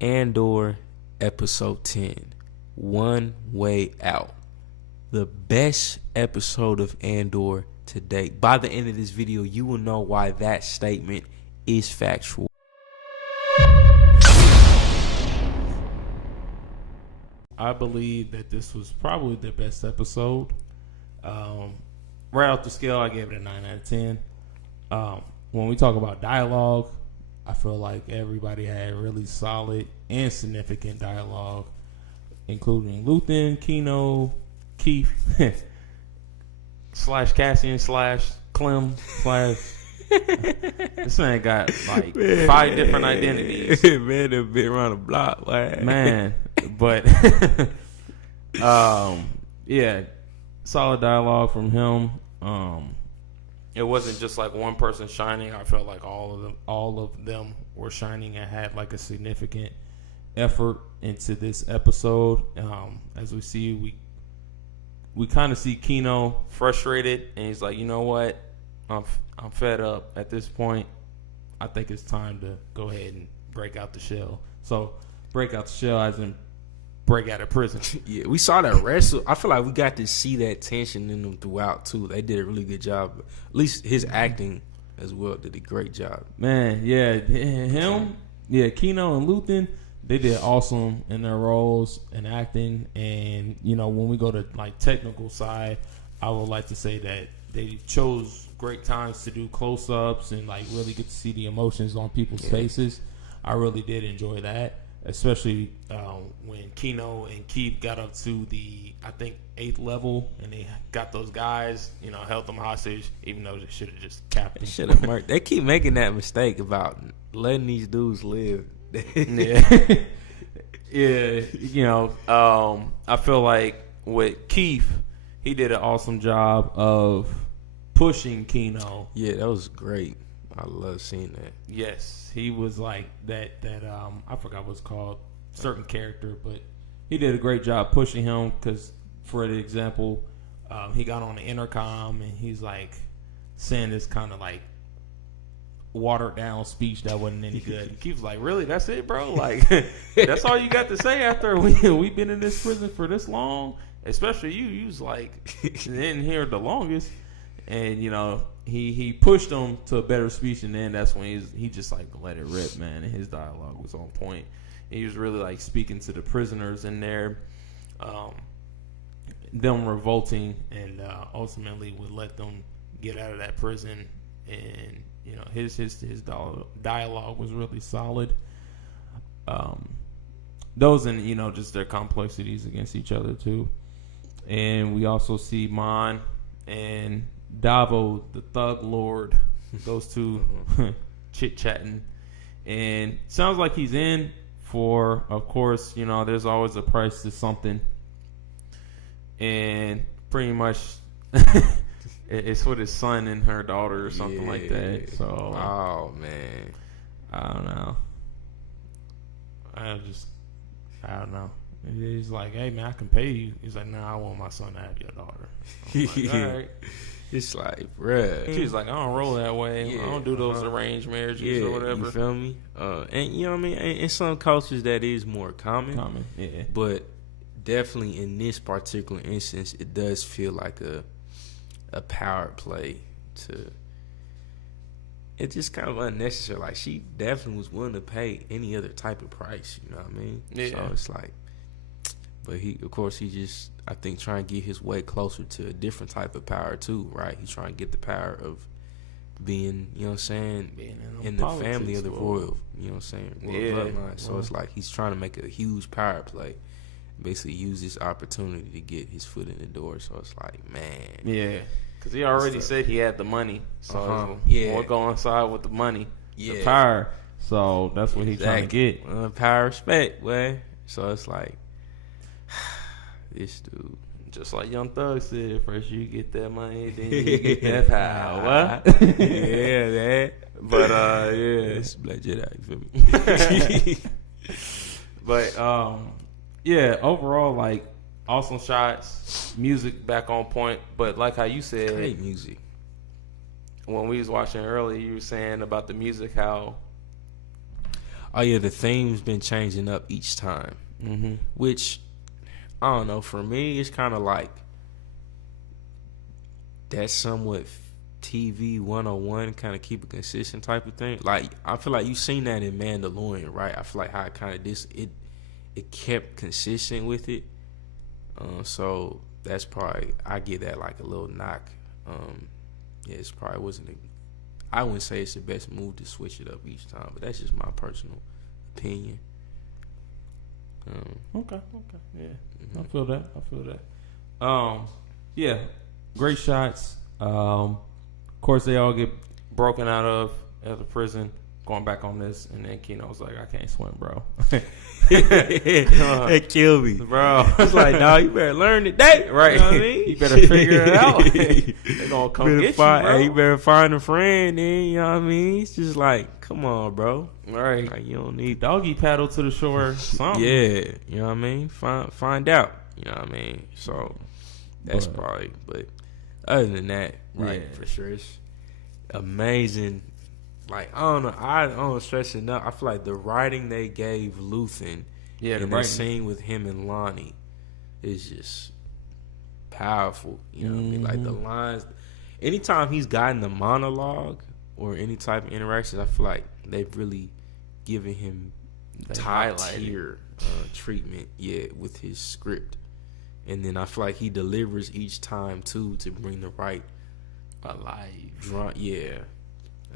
Andor episode 10, One Way Out. The best episode of Andor to date. By the end of this video, you will know why that statement is factual. I believe that this was probably the best episode. Right off the scale, I gave it a 9 out of 10. When we talk about dialogue, I feel like everybody had really solid and significant dialogue, including Luthen, Kino, Keith, / Cassian / Clem / this man got like 5 different identities. Man, they've been around the block, man. But yeah, solid dialogue from him. It wasn't just like one person shining. I felt like all of them were shining and had like a significant effort into this episode. As we see, we kind of see Kino frustrated, and he's like, you know what, I'm fed up at this point. I think it's time to go ahead and break out the shell. So break out the shell as in break out of prison. Yeah, we saw that wrestle. I feel like we got to see that tension in them throughout too. They did a really good job. At least his acting as well did a great job. Man, yeah, him, yeah, Kino and Luthen, they did awesome in their roles and acting. And you know, when we go to like technical side, I would like to say that they chose great times to do close-ups and like really get to see the emotions on people's faces. I really did enjoy that. Especially when Kino and Keith got up to the, I think, 8th level, and they got those guys, you know, held them hostage, even though they should have just capped them. They should have murked. They keep making that mistake about letting these dudes live. Yeah. Yeah, you know, I feel like with Keith, he did an awesome job of pushing Kino. Yeah, that was great. I love seeing that. Yes, he was like that I forgot what's called, certain character, but he did a great job pushing him because, for the example, he got on the intercom and he's like saying this kind of like watered down speech that wasn't any good. And Keith's like, really? That's it, bro? Like, that's all you got to say after we've been in this prison for this long? Especially you was like in here the longest. And, you know, he pushed him to a better speech, and then that's when he just, like, let it rip, man. And his dialogue was on point. And he was really, like, speaking to the prisoners in there, them revolting, and ultimately would let them get out of that prison. And, you know, his dialogue was really solid. Those and, you know, just their complexities against each other, too. And we also see Mon and Davo, the Thug Lord, those two chit-chatting. And sounds like he's in for, of course, you know, there's always a price to something. And pretty much it's with his son and her daughter or something like that. So, oh, man. I don't know. I don't know. He's like, hey, man, I can pay you. He's like, nah, I want my son to have your daughter. I'm like, all right. It's like, bruh. She's like, I don't roll that way. I don't do those arranged marriages or whatever. You feel me? And you know what I mean? In some cultures, that is more common. Yeah. But definitely in this particular instance, it does feel like a power play to. It's just kind of unnecessary. Like, she definitely was willing to pay any other type of price. You know what I mean? Yeah. So it's like, but he just, I think, trying to get his way closer to a different type of power too, right? He's trying to get the power of being, you know what I'm saying, being in the family of the royal, you know what I'm saying, royal bloodline. So it's like he's trying to make a huge power play, basically use this opportunity to get his foot in the door. So it's like, man, yeah, because he already said he had the money, so we'll go inside with the money, the power. So that's what he's trying to get, power, respect, way. So it's like. This dude, just like Young Thug said, first you get that money, then you get that power. Yeah, that. But yeah, it's Black Jedi. You feel me? But yeah, overall, like, awesome shots, music back on point. But like how you said, great music. When we was watching earlier, you were saying about the music how Oh yeah, the theme's been changing up each time, which I don't know. For me, it's kind of like that's somewhat TV 101, kind of keep it consistent type of thing. Like I feel like you seen that in Mandalorian, right? I feel like how it kind of it kept consistent with it. So that's probably, I give that like a little knock. Yeah, it's probably wasn't. I wouldn't say it's the best move to switch it up each time, but that's just my personal opinion. Okay, yeah, I feel that. Yeah, great shots. Of course, they all get broken out of the prison. Going back on this, and then Keno's like, I can't swim, bro. That killed me, bro. It's like, no, you better learn today, right? You know what I mean? You better figure it out. They gonna come get you, bro. You better find a friend, then, you know what I mean? It's just like, come on, bro. Right? Like, you don't need doggy paddle to the shore. Something. Yeah, you know what I mean? Find out, you know what I mean? So that's probably, but other than that, right? Yeah. For sure, it's amazing. Like, I don't know. I don't stress enough. I feel like the writing they gave Luthen in the scene with him and Lonnie is just powerful. You know what I mean? Like, the lines. Anytime he's gotten a monologue or any type of interactions, I feel like they've really given him top tier treatment, with his script. And then I feel like he delivers each time, too, to bring the right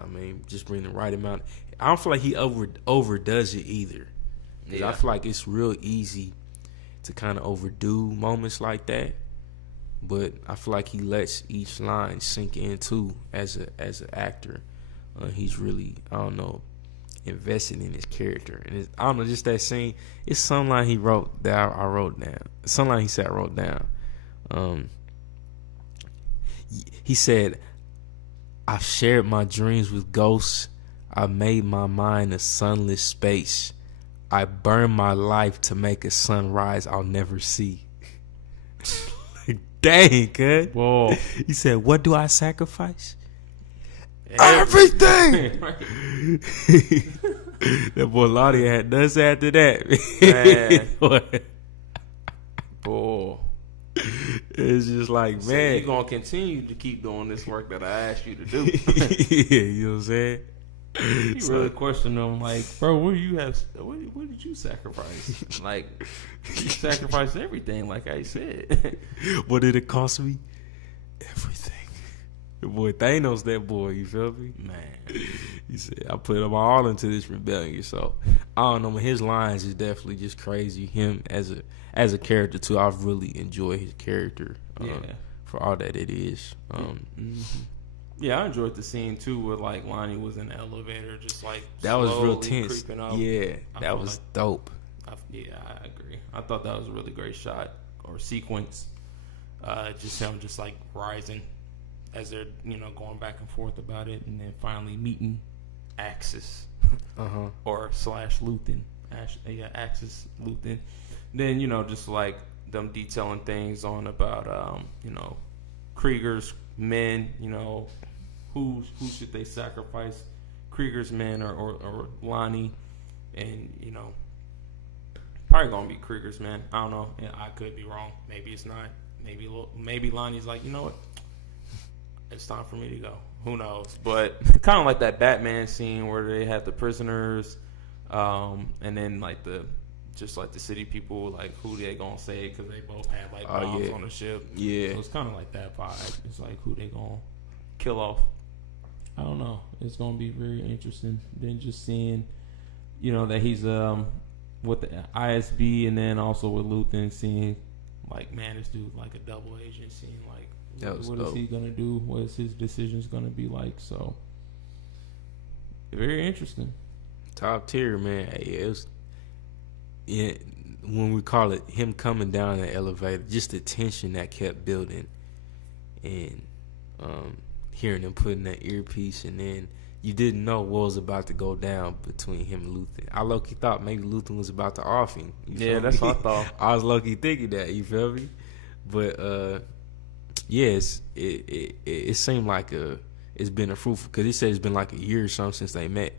I mean, just bring the right amount. I don't feel like he overdoes it either. Yeah. I feel like it's real easy to kind of overdo moments like that, but I feel like he lets each line sink in too. As an actor, he's really, I don't know, invested in his character. And I don't know, just that scene. It's some line he wrote that I wrote down. Some line he said I wrote down. He said, I've shared my dreams with ghosts. I made my mind a sunless space. I burned my life to make a sunrise I'll never see. Dang, kid. Whoa. He said, what do I sacrifice? Everything. That boy Lottie had nuts after that. Man. Boy. It's just like, so man, you're gonna continue to keep doing this work that I asked you to do. Yeah, you know what I'm saying? You really question them, like, bro, what did you sacrifice? Like, you sacrificed everything, like I said. What did it cost me? Everything. The boy Thanos, that boy, you feel me? Man. He said, I put them all into this rebellion. So I don't know, his lines is definitely just crazy. Him as a character too, I've really enjoyed his character for all that it is. Yeah, I enjoyed the scene too where like Lonnie was in the elevator, just like that was real tense. Up. Yeah, that was like, dope. I agree. I thought that was a really great shot or sequence. Just him just like rising as they're going back and forth about it, and then finally meeting Axis or / Luthen. Axis Luthen. Then just like them detailing things on about Krieger's men. Who should they sacrifice? Krieger's men or Lonnie, and probably gonna be Krieger's men. I don't know. Yeah, I could be wrong. Maybe it's not. Maybe Lonnie's like, you know what? It's time for me to go. Who knows? But kind of like that Batman scene where they have the prisoners, and then like the city people, like who they gonna save because they both had like bombs on the ship. Yeah, so it's kind of like that vibe. It's like who they gonna kill off. I don't know. It's gonna be very interesting. Then just seeing, that he's with the ISB and then also with Luthen, seeing like, man, this dude like a double agent, seeing like what is he gonna do? What is his decisions gonna be like? So very interesting. Top tier, man. It was, when we call it him coming down the elevator, just the tension that kept building, and hearing him putting that earpiece, and then you didn't know what was about to go down between him and Luthen. I low-key thought maybe Luthen was about to off him. That's what I thought. I was low-key thinking that, you feel me? But yes, it seemed like it's been a fruitful, because he said it's been like a year or something since they met,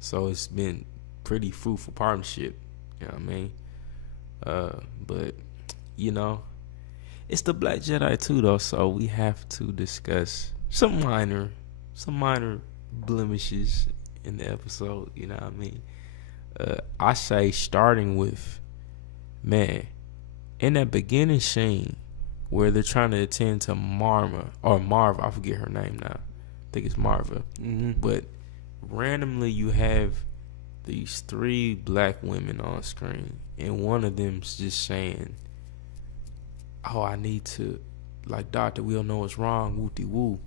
so it's been pretty fruitful partnership. You know what I mean? But you know, it's the Black Jedi too, though. So we have to discuss some minor blemishes in the episode. You know what I mean? I say starting with, man, in that beginning scene where they're trying to attend to Marva, I forget her name now. I think it's Marva. Mm-hmm. But randomly you have these 3 black women on screen, and one of them's just saying, "Oh, I need to, like, doctor, we don't know what's wrong, woo-de-woo."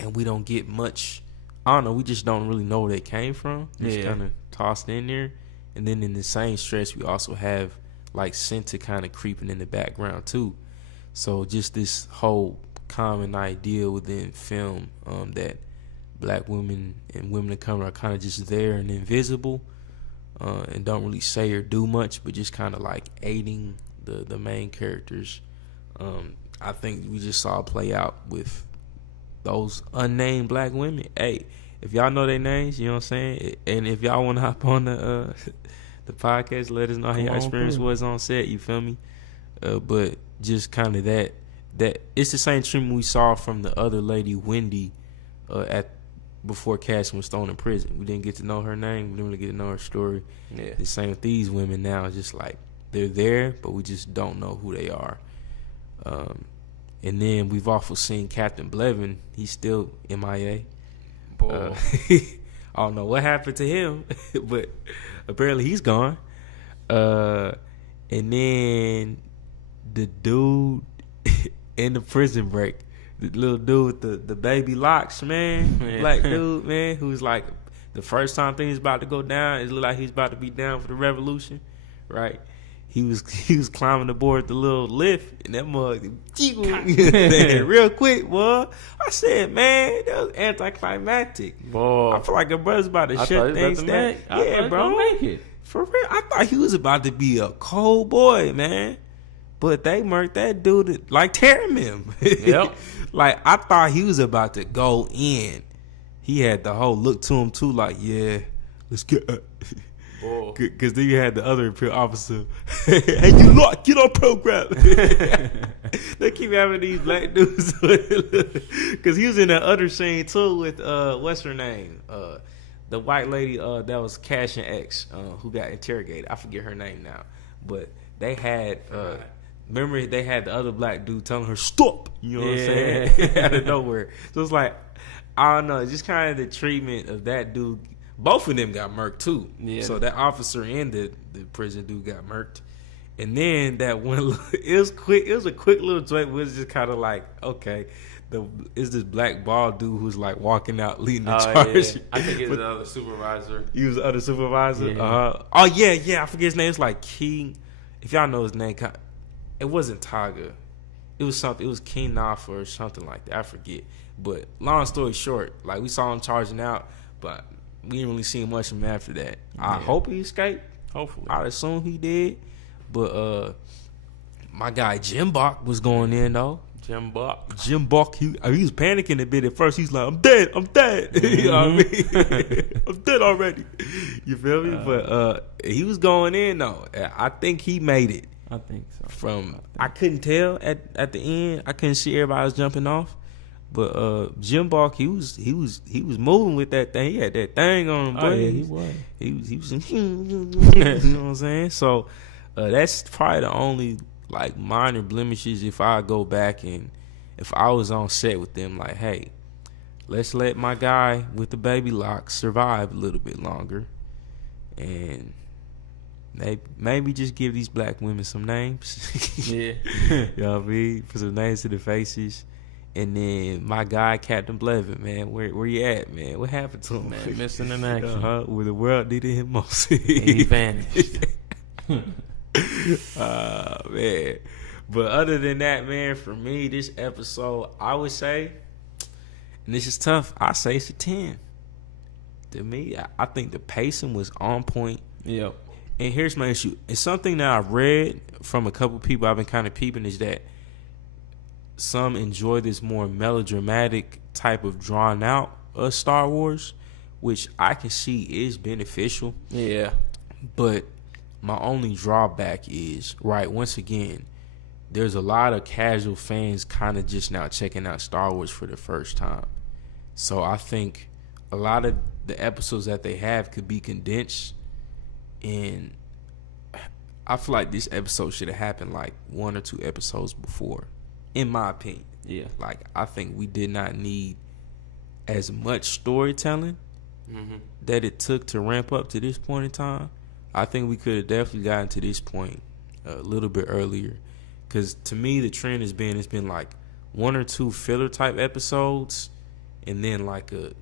And we don't get much, I don't know, we just don't really know where they came from. Just kind of tossed in there. And then in the same stretch, we also have, like, Senta kind of creeping in the background, too. So just this whole common idea within film that black women and women of color are kind of just there and invisible and don't really say or do much, but just kind of like aiding the main characters. I think we just saw it play out with those unnamed black women. Hey, if y'all know their names, you know what I'm saying? And if y'all want to hop on the podcast, let us know how your experience was on set, you feel me? But just kind of that it's the same treatment we saw from the other lady, Wendy, before Cassie was thrown in prison. We didn't get to know her name. We didn't really get to know her story. Yeah. The same with these women now. It's just like they're there, but we just don't know who they are. And then we've also seen Captain Blevin. He's still MIA. Boy. I don't know what happened to him, but apparently he's gone. And then the dude in the Prison Break, the little dude with the baby locks, man, black dude, man, who's like the first time things about to go down, it looked like he's about to be down for the revolution, right? He was climbing aboard the little lift, and that mug real quick, boy. I said, man, that was anticlimactic. Boy, I feel like a brother's about to shut things down. Yeah, bro, make it. For real. I thought he was about to be a cold boy, man. But they murked that dude like tearing him. Yep. Like, I thought he was about to go in. He had the whole look to him, too, like, yeah, let's get up. Because then you had the other officer. Hey, you lot, get on program. They keep having these black dudes. Because he was in that other scene, too, with, what's her name? The white lady that was Cash and X, who got interrogated. I forget her name now. But they had... remember, they had the other black dude telling her, stop. You know what I'm saying? Out of nowhere. So it's like, I don't know. Just kind of the treatment of that dude. Both of them got murked, too. Yeah. So that officer and the prison dude got murked. And then that one, it was quick. It was a quick little joint where it was just kind of like, okay, it's this black bald dude who's like walking out leading the charge. Yeah. I think he's the other supervisor. He was the other supervisor? Yeah. Oh, yeah. I forget his name. It's like King. If y'all know his name, it wasn't Taga. It was something. It was King Nafa or something like that. I forget. But long story short, like we saw him charging out, but we didn't really see much of him after that. I hope he escaped. Hopefully. I assume he did. But my guy Jim Bach was going in though. Jim Bach, he was panicking a bit at first. He's like, I'm dead. Mm-hmm. You know what I mean? I'm dead already. You feel me? But he was going in though. I think he made it. I think so. I couldn't tell at the end. I couldn't see everybody was jumping off. But Jim Bach, he was moving with that thing. He had that thing on him. Oh yeah, he was. He was. You know what I'm saying? So that's probably the only like minor blemishes. If I go back and if I was on set with them, like, hey, let's let my guy with the baby locks survive a little bit longer, and maybe just give these black women some names. Yeah, you know what I mean? Put some names to the faces. And then my guy, Captain Blevin, man, where you at, man? What happened to him, man? Missing in action. Where the world needed him most. He vanished. Man. But other than that, man, for me, this episode, I would say, and this is tough, I say it's a 10. To me, I think the pacing was on point. Yep. And here's my issue. It's something that I read from a couple people I've been kind of peeping is that some enjoy this more melodramatic type of drawn out Star Wars, which I can see is beneficial. Yeah. But my only drawback is, right, once again, there's a lot of casual fans kind of just now checking out Star Wars for the first time. So I think a lot of the episodes that they have could be condensed, and I feel like this episode should have happened like 1 or 2 episodes before, in my opinion. Yeah. Like, I think we did not need as much storytelling that it took to ramp up to this point in time. I think we could have definitely gotten to this point a little bit earlier. Because to me, the trend has been, it's been like 1 or 2 filler type episodes and then like a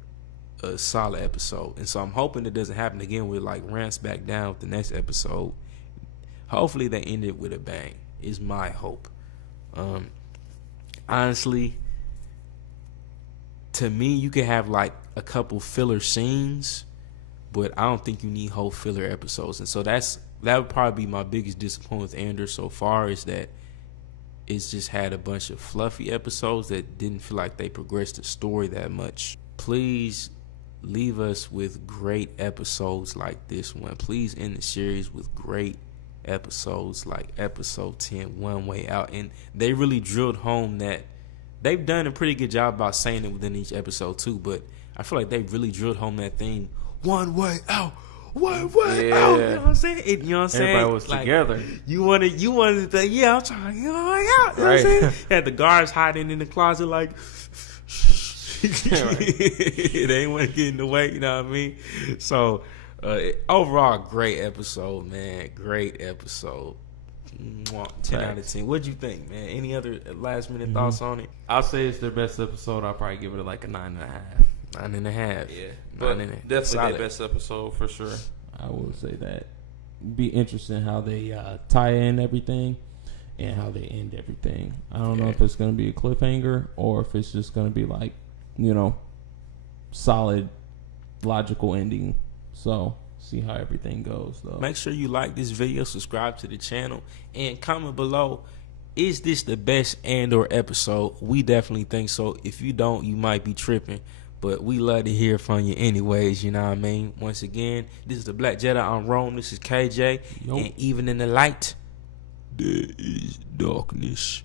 solid episode. And so I'm hoping it doesn't happen again with like ramps back down with the next episode. Hopefully they end it with a bang, is my hope. Honestly, to me, you could have like a couple filler scenes, but I don't think you need whole filler episodes. And so that would probably be my biggest disappointment with Andor so far, is that it's just had a bunch of fluffy episodes that didn't feel like they progressed the story that much. Please leave us with great episodes like this one. Please end the series with great episodes like episode 10, One Way Out. And they really drilled home that they've done a pretty good job about saying it within each episode too, but I feel like they really drilled home that thing, one way out, one way out. You know what I'm saying? You know what I'm saying? Everybody was like, together. You wanted to think, yeah, I'm trying to get one way out. You know what I'm saying? Had the guards hiding in the closet like they ain't want to get in the way, you know what I mean? So overall, great episode, man. Great episode. 10 out of 10. What'd you think, man? Any other last minute thoughts on it? I'll say it's their best episode. I'll probably give it like a 9.5. 9.5. Yeah, but definitely solid. their best episode for sure. I will say that. Be interesting how they tie in everything and how they end everything. I don't know if it's going to be a cliffhanger or if it's just going to be like, solid, logical ending. So see how everything goes, though. Make sure you like this video, subscribe to the channel, and comment below, is this the best Andor episode? We definitely think so. If you don't, you might be tripping, but we love to hear from you anyways, you know what I mean? Once again, this is the Black Jedi. I'm Rome. This is KJ. And even in the light, there is darkness.